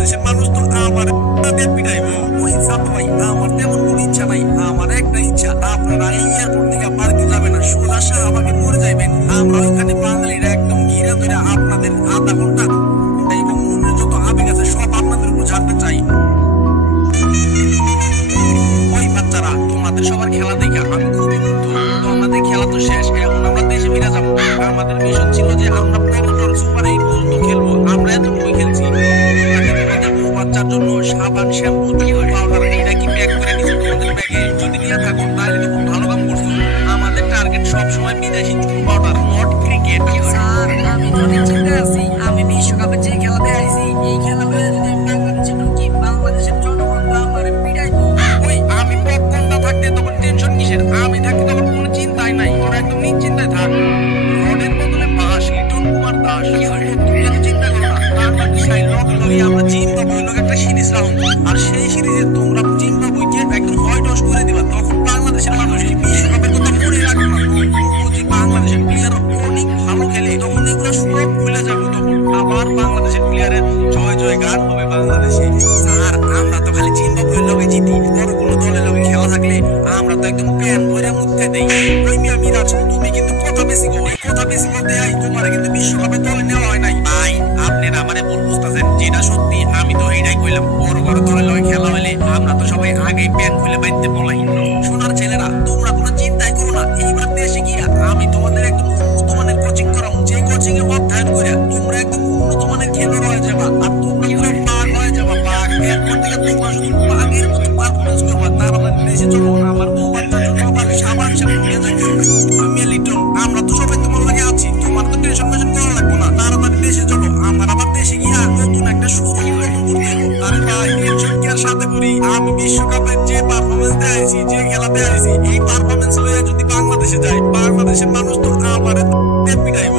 বাংলাদেশের মানুষ তো আমার পিটাইবো। ওই সাত ভাই আমার তেমন কোনো ইচ্ছা নাই, আমার একটা ইচ্ছা আপনারা এই এয়ারপোর্ট থেকে পার্কে যাবেন না, সোজা শাহবাগে পড়ে যাইবেন। আমরা ওইখানে বাঙালিরা একদম ঘিরে ধরে আপনাদের আধা ঘন্টা এবং মনের যত আবেগ আছে সব আপনাদের উপর ঝাড়তে চাই। ওই বাচ্চারা তোমাদের সবার খেলা দেখে আমি খুবই মুগ্ধ। তো আমাদের খেলা তো শেষ, এখন আমরা দেশে ফিরে যাবো। আমাদের মিশন ছিল যে আমরা পর্যটন সুপার 8 পর্যন্ত খেলবো, আমরা এতটুকুই খেলছি। তোমাদের বউ বাচ্চার জন্য সাবান, শ্যাম্পু, পাউডার এটা কি প্যাক করে নিছো তোমাদের ব্যাগে? যদি নিয়ে থাকো তাহলে তো খুব ভালো কাম করছো। আমাদের টার্গেট সবসময় বিদেশি পাউডার, নট ক্রিকেট। স্যার আমি তো অনেক চিন্তায় আছি। আমি বিশ্বকাপে যে খেলাতে আইছি এই খেলাগুলো যদি আমি বাংলাদেশে ঢুকি, বাংলাদেশের জনগণ তো আমার পিটাইবো। ওই আমি পপকর্নটা থাকতে তখন টেনশন কিসের? আমি থাকি তখন কোনো চিন্তাই নাই, তোরা একদম নিশ্চিন্তায় থাক। রডের বদলে বাঁশ, লিটন কুমার দাস। কি হয় তুমি এত চিন্তা করো না। তারপর সাই লগে আমরা জিম্বাবুয়ের লগে একটা সিরিজ রাখবো, আর সেই সিরিজে তোমরা জিম্বাবুয়েকে একদম হোয়াইট ওয়াশ করে দিবা। তখন বাংলাদেশের মানুষ এই বিশ্বকাপের কথা মনে রাখবে না। যে বাংলাদেশের প্লেয়ার অনেক ভালো খেলে তখন এগুলো সব ভুলে যাবে। তখন আবার বাংলাদেশের প্লেয়ারের জয় জয় গান হবে বাংলাদেশে। স্যার আমরা তো খালি জিম্বাবুয়ের লগে জিতি, বড় কোনো দলের লগে খেলা থাকলে আমরা তো একদম প্যান ভরে মুখে দেই। ওই মিয়া মিরাজ তুমি কিন্তু কথা বেশি গো, এই কথা বেশি বলতে আই তোমার কিন্তু বিশ্বকাপে দলে নেওয়া হয় নাই। ভাই আপনারা আমারে ভুল বুঝতেছেন, যেটা সত্যি আমি তো এইটাই কইলাম। বড় বড় দলের লগে খেলা হলে আমরা তো সবাই আগেই প্যান খুলে বাইতে বলাই। সোনার ছেলেরা তোমরা কোনো চিন্তাই করো না, এইবার দেশে গিয়া আমি তোমাদের একদম উন্নত মানের কোচিং করাবো। যে কোচিং এ অধ্যয়ন করে তোমরা একদম উন্নত মানের খেলোয়াড় হয়ে যাবা, আর তোমরা পুরো পাগ হয়ে যাবা। পাগ এরপর থেকে তোমরা শুধু পাগের মতো পারফরমেন্স করবা। তার আমাদের দেশে চলো, আমার বউ বাচ্চার জন্য আবার সাবান শ্যাম্পু নিয়ে যাবে। তুমি লিটন আমরা তো সবাই তোমার লাগে আছি, তোমার তো টেনশন মেশন করা লাগবে না। তাড়াতাড়ি দেশে চলো, আমার আবার দেশে গিয়া নতুন একটা শুরু করতে হবে। আরে ভাই টেনশন কি আর সাথে করি, আমি বিশ্বকাপের যে পারফরমেন্স দেখাইছি, যে খেলা দেখাইছি, এই পারফরমেন্স লইয়া যদি বাংলাদেশে যাই, বাংলাদেশের মানুষ তো আমার পিটাইব।